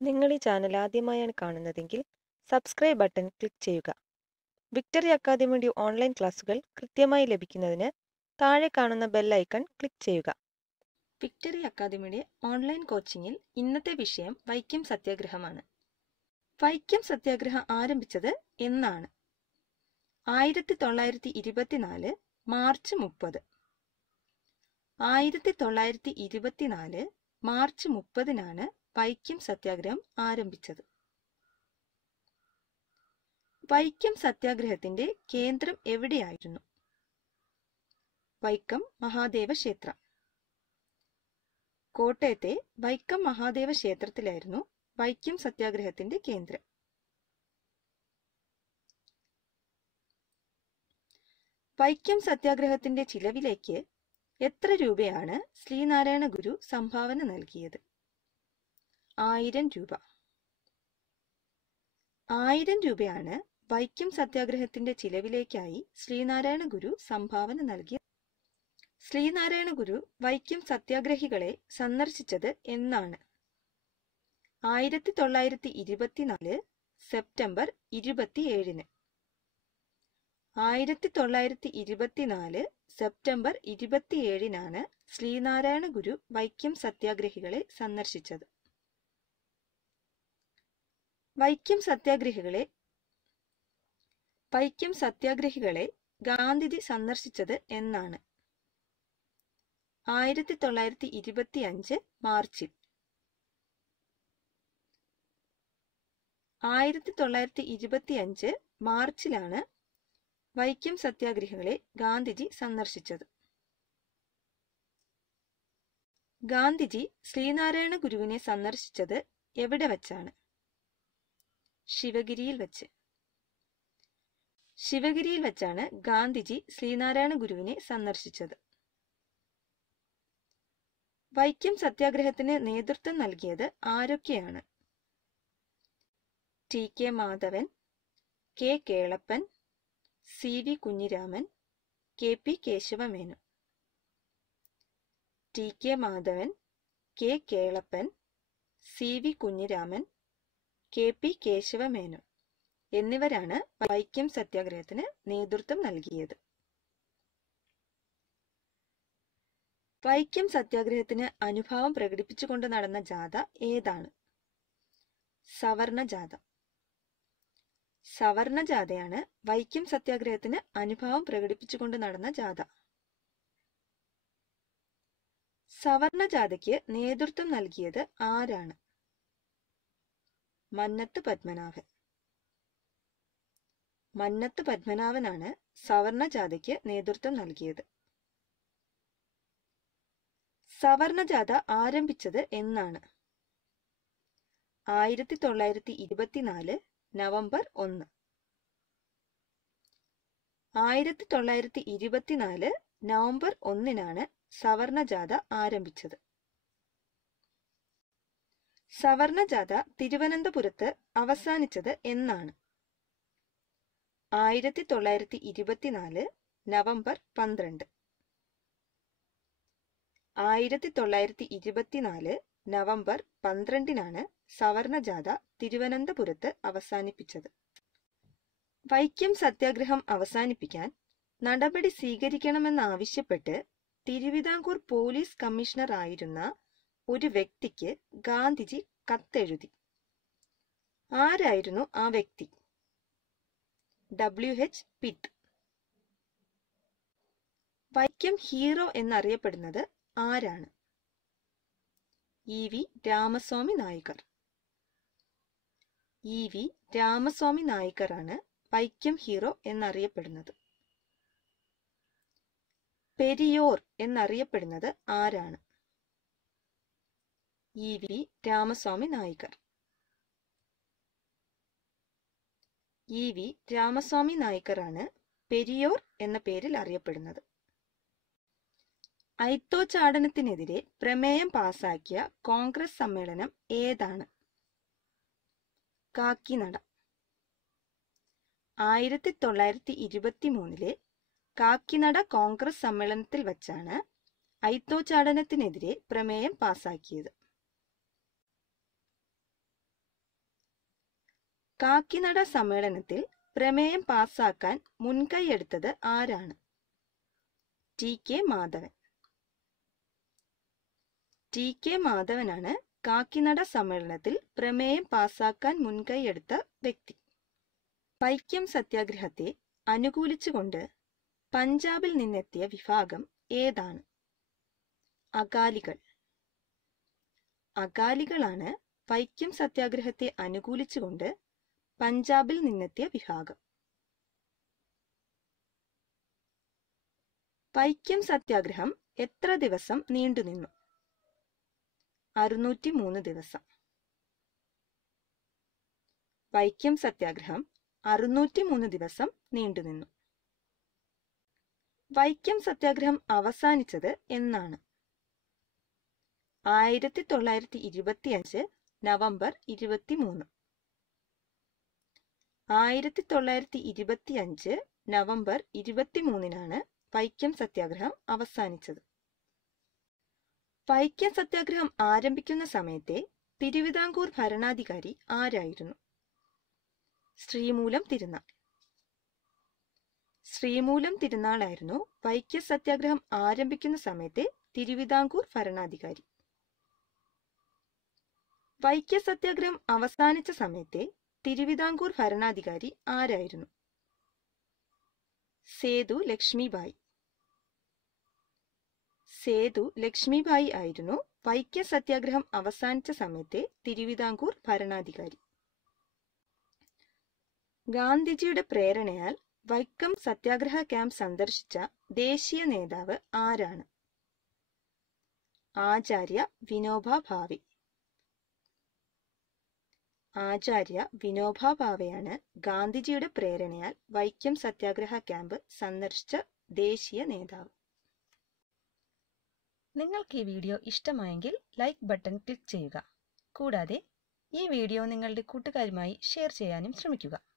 നിങ്ങൾ ഈ ചാനൽ ആദ്യമായാണ് കാണുന്നതെങ്കിൽ സബ്സ്ക്രൈബ് ബട്ടൺ ക്ലിക്ക് ചെയ്യുക. വിക്ടറി അക്കാദമിയുടെ ഓൺലൈൻ ക്ലാസുകൾ കൃത്യമായി ലഭിക്കുന്നതിന് താഴെ കാണുന്ന ബെൽ ഐക്കൺ ക്ലിക്ക് ചെയ്യുക. വിക്ടറി അക്കാദമിയുടെ ഓൺലൈൻ കോച്ചിങ്ങിൽ ഇന്നത്തെ വിഷയം വൈക്കം സത്യാഗ്രഹമാണ്. വൈക്കം സത്യാഗ്രഹം ആരംഭിച്ചത് എന്നാണ്? 1924 മാർച്ച് 30. 1924 മാർച്ച് 30-നാണ് വൈക്കം സത്യാഗ്രഹം ആരംഭിച്ചത്. വൈക്കം സത്യാഗ്രഹത്തിന്റെ കേന്ദ്രം എവിടെയായിരുന്നു? വൈക്കം മഹാദേവ ക്ഷേത്രം. കോട്ടയത്തെ വൈക്കം മഹാദേവ ക്ഷേത്രത്തിലായിരുന്നു വൈക്കം സത്യാഗ്രഹത്തിന്റെ കേന്ദ്രം. വൈക്കം സത്യാഗ്രഹത്തിന്റെ ചിലവിലേക്ക് എത്ര രൂപയാണ് ശ്രീനാരായണ ഗുരു സംഭാവന നൽകിയത്? 1000 രൂപ. 1000 രൂപയാണ് വൈക്കം സത്യാഗ്രഹത്തിന്റെ ചിലവിലേക്കായി ശ്രീനാരായണ ഗുരു സംഭാവന നൽകിയത്. ശ്രീനാരായണ ഗുരു വൈക്കം സത്യാഗ്രഹികളെ സന്ദർശിച്ചത് എന്നാണ്? 1924 സെപ്റ്റംബർ 27-ന്. 1924 സെപ്റ്റംബർ 27-നാണ് ശ്രീനാരായണ ഗുരു വൈക്കം സത്യാഗ്രഹികളെ സന്ദർശിച്ചത്. വൈക്കം സത്യാഗ്രഹികളെ ഗാന്ധിജി സന്ദർശിച്ചത് എന്നാണ്? 1925 മാർച്ചിൽ. 1925 മാർച്ചിലാണ് വൈക്കം സത്യാഗ്രഹികളെ ഗാന്ധിജി സന്ദർശിച്ചത്. ഗാന്ധിജി ശ്രീനാരായണ ഗുരുവിനെ സന്ദർശിച്ചത് എവിടെ വച്ചാണ്? ശിവഗിരിയിൽ വച്ച്. ശിവഗിരിയിൽ വച്ചാണ് ഗാന്ധിജി ശ്രീനാരായണ ഗുരുവിനെ സന്ദർശിച്ചത്. വൈക്കം സത്യാഗ്രഹത്തിന് നേതൃത്വം നൽകിയത് ആരൊക്കെയാണ്? TK. Madhavan, K. Kelappan, CV. Kunhiraman, KP. Kesavamenon. TK. Madhavan, K. Kelappan, CV. Kunhiraman, KP. Kesavamenon എന്നിവരാണ് വൈക്കം സത്യാഗ്രഹത്തിന് നേതൃത്വം നൽകിയത്. വൈക്കം സത്യാഗ്രഹത്തിന് അനുഭാവം പ്രകടിപ്പിച്ചുകൊണ്ട് നടന്ന ജാഥ ഏതാണ്? സവർണ ജാഥ. സവർണ ജാഥയാണ് വൈക്കം സത്യാഗ്രഹത്തിന് അനുഭാവം പ്രകടിപ്പിച്ചുകൊണ്ട് നടന്ന ജാഥ. സവർണ ജാഥയ്ക്ക് നേതൃത്വം നൽകിയത് ആരാണ്? മന്നത്ത് പത്മനാഭൻ. മന്നത്ത് പത്മനാഭനാണ് സവർണ ജാഥയ്ക്ക് നേതൃത്വം നൽകിയത്. സവർണ ജാഥ ആരംഭിച്ചത് എന്നാണ്? 1924 നവംബർ 1. 1924 നവംബർ 1-നാണ് സവർണ ജാഥ ആരംഭിച്ചത്. സവർണ ജാഥ തിരുവനന്തപുരത്ത് അവസാനിച്ചത് എന്നാണ്? 1924 നവംബർ 12. 1924 നവംബർ 12-നാണ് സവർണ ജാഥ തിരുവനന്തപുരത്ത് അവസാനിപ്പിച്ചത്. വൈക്കം സത്യാഗ്രഹം അവസാനിപ്പിക്കാൻ നടപടി സ്വീകരിക്കണമെന്നാവശ്യപ്പെട്ട് തിരുവിതാംകൂർ പോലീസ് കമ്മീഷണർ ആയിരുന്ന ഒരു വ്യക്തിക്ക് ഗാന്ധിജി കത്തെഴുതി. ആരായിരുന്നു ആ വ്യക്തി? W.H. പിത്ത്. വൈക്കം ഹീറോ എന്നറിയപ്പെടുന്നത് ആരാണ്? E.V. രാമസ്വാമി നായ്ക്കർ. E.V. രാമസ്വാമി നായ്ക്കറാണ് വൈക്കം ഹീറോ എന്നറിയപ്പെടുന്നത്. പെരിയോർ എന്നറിയപ്പെടുന്നത് ആരാണ്? E.V. രാമസ്വാമി നായ്ക്കർ. E.V. രാമസ്വാമി നായ്ക്കറാണ് പെരിയോർ എന്ന പേരിൽ അറിയപ്പെടുന്നത്. അയിത്തോച്ചാടനത്തിനെതിരെ പ്രമേയം പാസാക്കിയ കോൺഗ്രസ് സമ്മേളനം ഏതാണ്? കാക്കിനട. 1923 കാക്കിനട കോൺഗ്രസ് സമ്മേളനത്തിൽ വച്ചാണ് അയിത്തോച്ചാടനത്തിനെതിരെ പ്രമേയം പാസാക്കിയത്. കാക്കിനട സമ്മേളനത്തിൽ പ്രമേയം പാസാക്കാൻ മുൻകൈയെടുത്തത് ആരാണ്? ടി.കെ. മാധവൻ. ടി.കെ. മാധവനാണ് കാക്കിനട സമ്മേളനത്തിൽ പ്രമേയം പാസാക്കാൻ മുൻകൈയെടുത്ത വ്യക്തി. വൈക്കം സത്യാഗ്രഹത്തെ അനുകൂലിച്ചുകൊണ്ട് പഞ്ചാബിൽ നിന്നെത്തിയ വിഭാഗം ഏതാണ്? അകാലികൾ. അകാലികളാണ് വൈക്കം സത്യാഗ്രഹത്തെ അനുകൂലിച്ചുകൊണ്ട് പഞ്ചാബിൽ നിന്നെത്തിയ വിഭാഗം. വൈക്കം സത്യാഗ്രഹം എത്ര ദിവസം നീണ്ടുനിന്നു? 603 ദിവസം. വൈക്കം സത്യാഗ്രഹം 603 ദിവസം നീണ്ടുനിന്നു. വൈക്കം സത്യാഗ്രഹം അവസാനിച്ചത് എന്നാണ്? 1925 നവംബർ 23. 1925 നവംബർ 23-നാണ് വൈക്കം സത്യാഗ്രഹം അവസാനിച്ചത്. വൈക്കം സത്യാഗ്രഹം ആരംഭിക്കുന്ന സമയത്തെ തിരുവിതാംകൂർ ഭരണാധികാരി ആരായിരുന്നു? ശ്രീമൂലം തിരുനാൾ. ശ്രീമൂലം തിരുനാളായിരുന്നു വൈക്കം സത്യാഗ്രഹം ആരംഭിക്കുന്ന സമയത്തെ തിരുവിതാംകൂർ ഭരണാധികാരി. വൈക്കം സത്യാഗ്രഹം അവസാനിച്ച സമയത്തെ തിരുവിതാംകൂർ ഭരണാധികാരി ആരായിരുന്നു? സേതു ലക്ഷ്മിബായി. സേതു ലക്ഷ്മിബായി ആയിരുന്നു വൈക്കം സത്യാഗ്രഹം അവസാനിച്ച സമയത്തെ തിരുവിതാംകൂർ ഭരണാധികാരി. ഗാന്ധിജിയുടെ പ്രേരണയാൽ വൈക്കം സത്യാഗ്രഹ ക്യാമ്പ് സന്ദർശിച്ച ദേശീയ നേതാവ് ആരാണ്? ആചാര്യ വിനോബ ഭാവെ. ആചാര്യ വിനോബ ഭാവെയാണ് ഗാന്ധിജിയുടെ പ്രേരണയാൽ വൈക്കം സത്യാഗ്രഹ ക്യാമ്പ് സന്ദർശിച്ച ദേശീയ നേതാവ്. നിങ്ങൾക്ക് ഈ വീഡിയോ ഇഷ്ടമായെങ്കിൽ ലൈക്ക് ബട്ടൺ ക്ലിക്ക് ചെയ്യുക. കൂടാതെ ഈ വീഡിയോ നിങ്ങളുടെ കൂട്ടുകാരുമായി ഷെയർ ചെയ്യാനും ശ്രമിക്കുക.